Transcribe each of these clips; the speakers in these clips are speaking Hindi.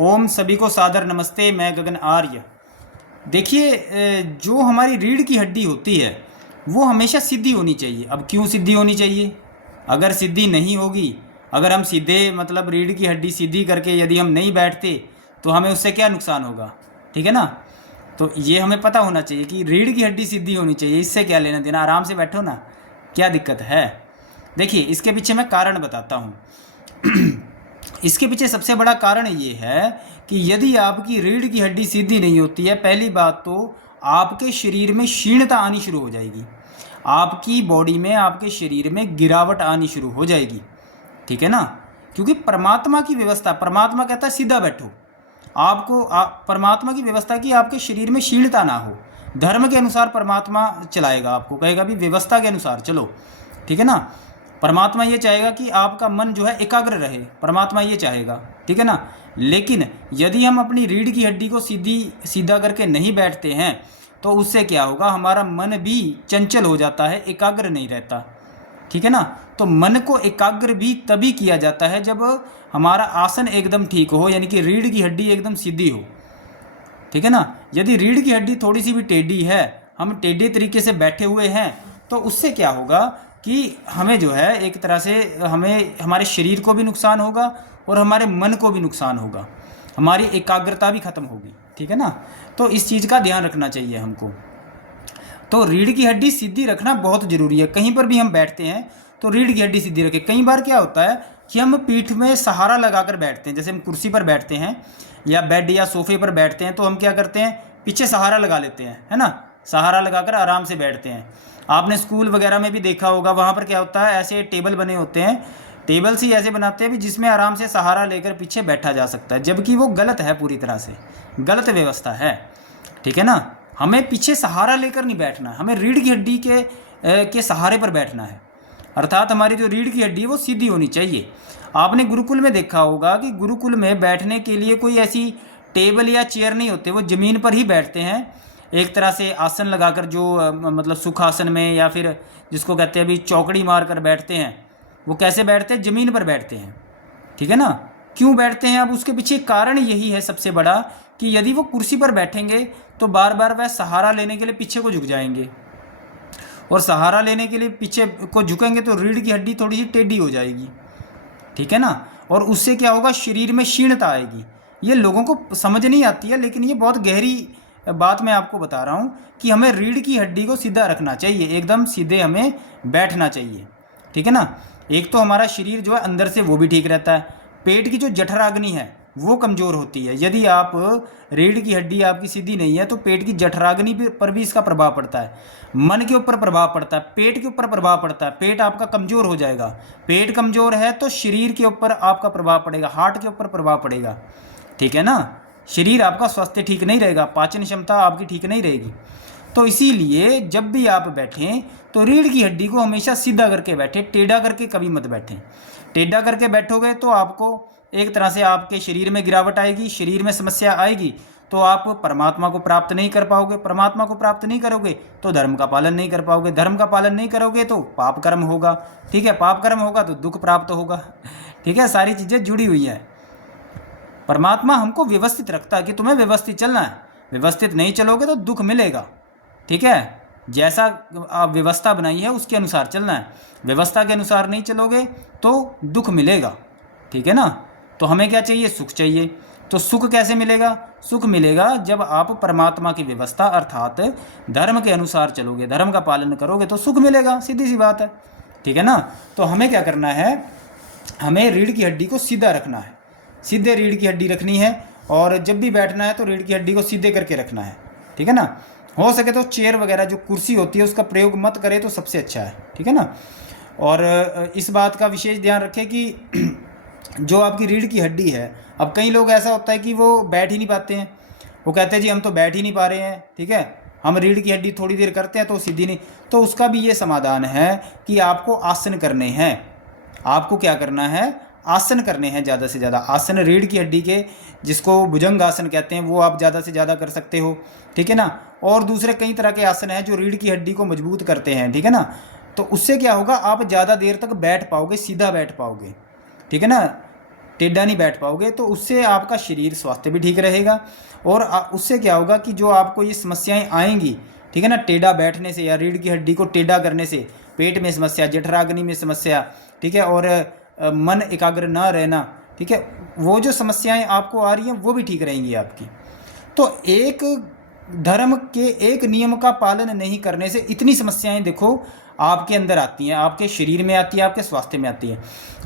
ओम सभी को सादर नमस्ते। मैं गगन आर्य। देखिए, जो हमारी रीढ़ की हड्डी होती है वो हमेशा सीधी होनी चाहिए। अब क्यों सीधी होनी चाहिए? अगर सीधी नहीं होगी, अगर हम सीधे मतलब रीढ़ की हड्डी सीधी करके यदि हम नहीं बैठते तो हमें उससे क्या नुकसान होगा? ठीक है ना। तो ये हमें पता होना चाहिए कि रीढ़ की हड्डी सीधी होनी चाहिए। इससे क्या लेना देना, आराम से बैठो ना, क्या दिक्कत है? देखिए, इसके पीछे मैं कारण बताता हूँ। इसके पीछे सबसे बड़ा कारण ये है कि यदि आपकी रीढ़ की हड्डी सीधी नहीं होती है, पहली बात तो आपके शरीर में क्षीणता आनी शुरू हो जाएगी। आपकी बॉडी में, आपके शरीर में गिरावट आनी शुरू हो जाएगी। ठीक है ना। क्योंकि परमात्मा की व्यवस्था, परमात्मा कहता है सीधा बैठो। आपको परमात्मा की व्यवस्था की आपके शरीर में क्षीणता ना हो। धर्म के अनुसार परमात्मा चलाएगा आपको, कहेगा भी व्यवस्था के अनुसार चलो। ठीक है ना। परमात्मा ये चाहेगा कि आपका मन जो है एकाग्र रहे, परमात्मा ये चाहेगा। ठीक है ना। लेकिन यदि हम अपनी रीढ़ की हड्डी को सीधा करके नहीं बैठते हैं तो उससे क्या होगा, हमारा मन भी चंचल हो जाता है, एकाग्र नहीं रहता। ठीक है ना। तो मन को एकाग्र भी तभी किया जाता है जब हमारा आसन एकदम ठीक हो, यानी कि रीढ़ की हड्डी एकदम सीधी हो। ठीक है ना। यदि रीढ़ की हड्डी थोड़ी सी भी टेढ़ी है, हम टेढ़े तरीके से बैठे हुए हैं, तो उससे क्या होगा कि हमें जो है एक तरह से हमें हमारे शरीर को भी नुकसान होगा और हमारे मन को भी नुकसान होगा, हमारी एकाग्रता भी खत्म होगी। ठीक है ना। तो इस चीज़ का ध्यान रखना चाहिए हमको। तो रीढ़ की हड्डी सीधी रखना बहुत ज़रूरी है। कहीं पर भी हम बैठते हैं तो रीढ़ की हड्डी सीधी रखें। कई बार क्या होता है कि हम पीठ में सहारा लगाकर बैठते हैं, जैसे हम कुर्सी पर बैठते हैं या बेड या सोफे पर बैठते हैं तो हम क्या करते हैं, पीछे सहारा लगा लेते हैं, है ना। सहारा लगाकर आराम से बैठते हैं। आपने स्कूल वगैरह में भी देखा होगा, वहाँ पर क्या होता है, ऐसे टेबल बने होते हैं, टेबल से ऐसे बनाते हैं भी जिसमें आराम से सहारा लेकर पीछे बैठा जा सकता है, जबकि वो गलत है, पूरी तरह से गलत व्यवस्था है। ठीक है ना। हमें पीछे सहारा लेकर नहीं बैठना, हमें रीढ़ की हड्डी के सहारे पर बैठना है। अर्थात हमारी जो रीढ़ की हड्डी है वो सीधी होनी चाहिए। आपने गुरुकुल में देखा होगा कि गुरुकुल में बैठने के लिए कोई ऐसी टेबल या चेयर नहीं होते, वो ज़मीन पर ही बैठते हैं, एक तरह से आसन लगाकर, जो मतलब सुखासन में, या फिर जिसको कहते हैं अभी चौकड़ी मार कर बैठते हैं। वो कैसे बैठते हैं? ज़मीन पर बैठते हैं। ठीक है ना। क्यों बैठते हैं? अब उसके पीछे कारण यही है सबसे बड़ा, कि यदि वो कुर्सी पर बैठेंगे तो बार बार वह सहारा लेने के लिए पीछे को झुक जाएंगे, और सहारा लेने के लिए पीछे को झुकेंगे तो रीढ़ की हड्डी थोड़ी सी टेढ़ी हो जाएगी। ठीक है ना। और उससे क्या होगा, शरीर में क्षीणता आएगी। ये लोगों को समझ नहीं आती है, लेकिन ये बहुत गहरी बात मैं आपको बता रहा हूँ कि हमें रीढ़ की हड्डी को सीधा रखना चाहिए, एकदम सीधे हमें बैठना चाहिए। ठीक है ना। एक तो हमारा शरीर जो है अंदर से वो भी ठीक रहता है। पेट की जो जठराग्नि है वो कमज़ोर होती है। यदि आप रीढ़ की हड्डी आपकी सीधी नहीं है तो पेट की जठराग्नि पर भी इसका प्रभाव पड़ता है, मन के ऊपर प्रभाव पड़ता है, पेट के ऊपर प्रभाव पड़ता है। पेट आपका कमज़ोर हो जाएगा। पेट कमज़ोर है तो शरीर के ऊपर आपका प्रभाव पड़ेगा, हार्ट के ऊपर प्रभाव पड़ेगा। ठीक है ना। शरीर आपका स्वास्थ्य ठीक नहीं रहेगा, पाचन क्षमता आपकी ठीक नहीं रहेगी। तो इसीलिए जब भी आप बैठें तो रीढ़ की हड्डी को हमेशा सीधा करके बैठें, टेढ़ा करके कभी मत बैठें। टेढ़ा करके बैठोगे तो आपको एक तरह से आपके शरीर में गिरावट आएगी, शरीर में समस्या आएगी, तो आप परमात्मा को प्राप्त नहीं कर पाओगे। परमात्मा को प्राप्त नहीं करोगे तो धर्म का पालन नहीं कर पाओगे। धर्म का पालन नहीं करोगे तो पाप कर्म होगा। ठीक है। पाप कर्म होगा तो दुख प्राप्त होगा। ठीक है। सारी चीज़ें जुड़ी हुई हैं। परमात्मा हमको व्यवस्थित रखता है कि तुम्हें व्यवस्थित चलना है, व्यवस्थित नहीं चलोगे तो दुख मिलेगा। ठीक है। जैसा आप व्यवस्था बनाई है उसके अनुसार चलना है, व्यवस्था के अनुसार नहीं चलोगे तो दुख मिलेगा। ठीक है ना। तो हमें क्या चाहिए? सुख चाहिए। तो सुख कैसे मिलेगा? सुख मिलेगा जब आप परमात्मा की व्यवस्था अर्थात धर्म के अनुसार चलोगे, धर्म का पालन करोगे तो सुख मिलेगा, सीधी सी बात है। ठीक है ना। तो हमें क्या करना है, हमें रीढ़ की हड्डी को सीधा रखना है, सीधे रीढ़ की हड्डी रखनी है। और जब भी बैठना है तो रीढ़ की हड्डी को सीधे करके रखना है। ठीक है ना। हो सके तो चेयर वगैरह जो कुर्सी होती है उसका प्रयोग मत करें तो सबसे अच्छा है। ठीक है ना। और इस बात का विशेष ध्यान रखें कि जो आपकी रीढ़ की हड्डी है, अब कई लोग ऐसा होता है कि वो बैठ ही नहीं पाते हैं, वो कहते हैं जी हम तो बैठ ही नहीं पा रहे हैं। ठीक है। हम रीढ़ की हड्डी थोड़ी देर करते हैं तो सीधी नहीं। तो उसका भी ये समाधान है कि आपको आसन करने हैं। आपको क्या करना है? आसन करने हैं, ज़्यादा से ज़्यादा आसन रीढ़ की हड्डी के, जिसको भुजंग आसन कहते हैं, वो आप ज़्यादा से ज़्यादा कर सकते हो। ठीक है ना। और दूसरे कई तरह के आसन हैं जो रीढ़ की हड्डी को मजबूत करते हैं। ठीक है ना। तो उससे क्या होगा, आप ज़्यादा देर तक बैठ पाओगे, सीधा बैठ पाओगे। ठीक है ना। टेढ़ा नहीं बैठ पाओगे तो उससे आपका शरीर स्वास्थ्य भी ठीक रहेगा। और उससे क्या होगा कि जो आपको ये समस्याएं आएंगी, ठीक है ना, टेढ़ा बैठने से या रीढ़ की हड्डी को टेढ़ा करने से पेट में समस्या, जठराग्नि में समस्या, ठीक है, और मन एकाग्र ना रहना, ठीक है, वो जो समस्याएं आपको आ रही हैं वो भी ठीक रहेंगी आपकी। तो एक धर्म के एक नियम का पालन नहीं करने से इतनी समस्याएं देखो आपके अंदर आती हैं, आपके शरीर में आती है, आपके स्वास्थ्य में आती है।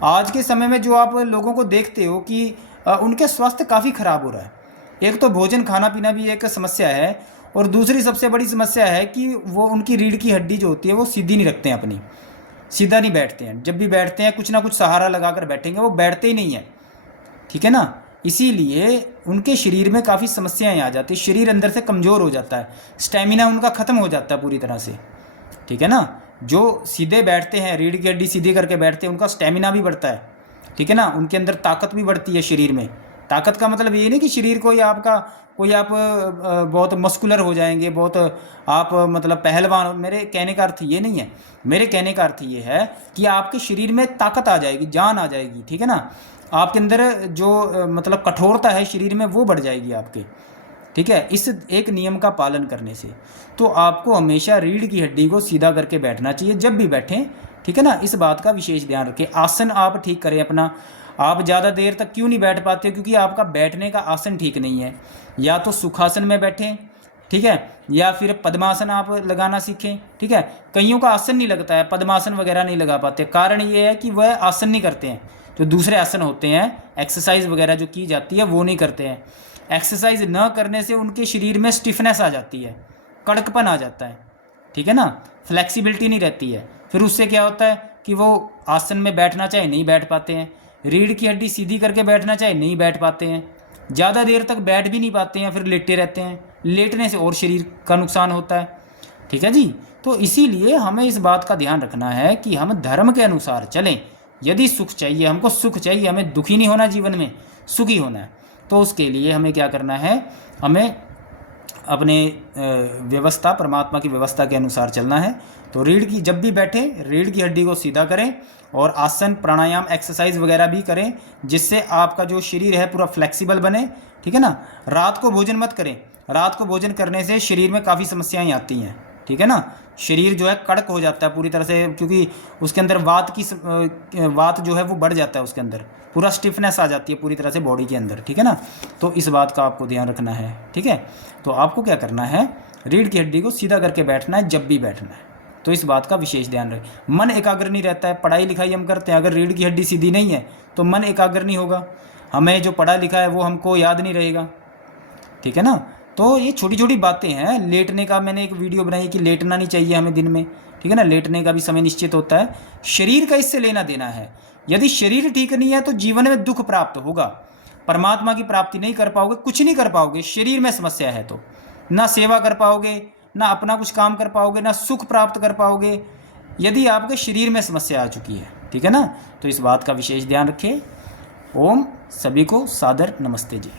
आज के समय में जो आप लोगों को देखते हो कि उनके स्वास्थ्य काफ़ी ख़राब हो रहा है। एक तो भोजन खाना पीना भी एक समस्या है, और दूसरी सबसे बड़ी समस्या है कि वो उनकी रीढ़ की हड्डी जो होती है वो सीधी नहीं रखते हैं अपनी, सीधा नहीं बैठते हैं। जब भी बैठते हैं कुछ ना कुछ सहारा लगाकर बैठेंगे, वो बैठते ही नहीं हैं, ठीक है ना। इसीलिए उनके शरीर में काफ़ी समस्याएं आ जाती है, शरीर अंदर से कमज़ोर हो जाता है, स्टेमिना उनका ख़त्म हो जाता है पूरी तरह से, ठीक है ना। जो सीधे बैठते हैं, रीढ़ की हड्डी सीधे करके बैठते हैं, उनका स्टेमिना भी बढ़ता है, ठीक है ना, उनके अंदर ताकत भी बढ़ती है शरीर में। ताकत का मतलब ये नहीं कि शरीर को या आपका कोई आप बहुत मस्कुलर हो जाएंगे, बहुत आप मतलब पहलवान, मेरे कहने का अर्थ ये नहीं है। मेरे कहने का अर्थ ये है कि आपके शरीर में ताकत आ जाएगी, जान आ जाएगी, ठीक है ना। आपके अंदर जो मतलब कठोरता है शरीर में वो बढ़ जाएगी आपके, ठीक है, इस एक नियम का पालन करने से। तो आपको हमेशा रीढ़ की हड्डी को सीधा करके बैठना चाहिए जब भी बैठें, ठीक है ना। इस बात का विशेष ध्यान रखें। आसन आप ठीक करें अपना। आप ज़्यादा देर तक क्यों नहीं बैठ पाते? क्योंकि आपका बैठने का आसन ठीक नहीं है। या तो सुखासन में बैठें, ठीक है, या फिर पद्मासन आप लगाना सीखें, ठीक है। कईयों का आसन नहीं लगता है, पद्मासन वगैरह नहीं लगा पाते। कारण ये है कि वह आसन नहीं करते हैं, जो दूसरे आसन होते हैं, एक्सरसाइज वगैरह जो की जाती है वो नहीं करते हैं। एक्सरसाइज न करने से उनके शरीर में स्टिफनेस आ जाती है, कड़कपन आ जाता है, ठीक है ना, फ्लेक्सिबिलिटी नहीं रहती है। फिर उससे क्या होता है कि वो आसन में बैठना चाहे नहीं बैठ पाते हैं, रीढ़ की हड्डी सीधी करके बैठना चाहे नहीं बैठ पाते हैं, ज़्यादा देर तक बैठ भी नहीं पाते हैं, फिर लेटे रहते हैं। लेटने से और शरीर का नुकसान होता है, ठीक है जी। तो इसीलिए हमें इस बात का ध्यान रखना है कि हम धर्म के अनुसार चलें। यदि सुख चाहिए, हमको सुख चाहिए, हमें दुखी नहीं होना, जीवन में सुखी होना है, तो उसके लिए हमें क्या करना है, हमें अपने व्यवस्था, परमात्मा की व्यवस्था के अनुसार चलना है। तो रीढ़ की जब भी बैठे रीढ़ की हड्डी को सीधा करें, और आसन प्राणायाम एक्सरसाइज वगैरह भी करें, जिससे आपका जो शरीर है पूरा फ्लेक्सिबल बने, ठीक है ना। रात को भोजन मत करें, रात को भोजन करने से शरीर में काफ़ी समस्याएं आती हैं, ठीक है ना। शरीर जो है कड़क हो जाता है पूरी तरह से, क्योंकि उसके अंदर वात जो है वो बढ़ जाता है, उसके अंदर पूरा स्टिफनेस आ जाती है पूरी तरह से बॉडी के अंदर, ठीक है ना। तो इस बात का आपको ध्यान रखना है, ठीक है। तो आपको क्या करना है, रीढ़ की हड्डी को सीधा करके बैठना है जब भी बैठना है। तो इस बात का विशेष ध्यान रखें। मन एकाग्र नहीं रहता है, पढ़ाई लिखाई हम करते हैं, अगर रीढ़ की हड्डी सीधी नहीं है तो मन एकाग्र नहीं होगा, हमें जो पढ़ा लिखा है वो हमको याद नहीं रहेगा, ठीक है ना। तो ये छोटी छोटी बातें हैं। लेटने का मैंने एक वीडियो बनाई कि लेटना नहीं चाहिए हमें दिन में, ठीक है ना, लेटने का भी समय निश्चित होता है। शरीर का इससे लेना देना है। यदि शरीर ठीक नहीं है तो जीवन में दुख प्राप्त होगा, परमात्मा की प्राप्ति नहीं कर पाओगे, कुछ नहीं कर पाओगे। शरीर में समस्या है तो ना सेवा कर पाओगे, ना अपना कुछ काम कर पाओगे, ना सुख प्राप्त कर पाओगे, यदि आपके शरीर में समस्या आ चुकी है, ठीक है ना। तो इस बात का विशेष ध्यान रखें। ओम, सभी को सादर नमस्ते जी।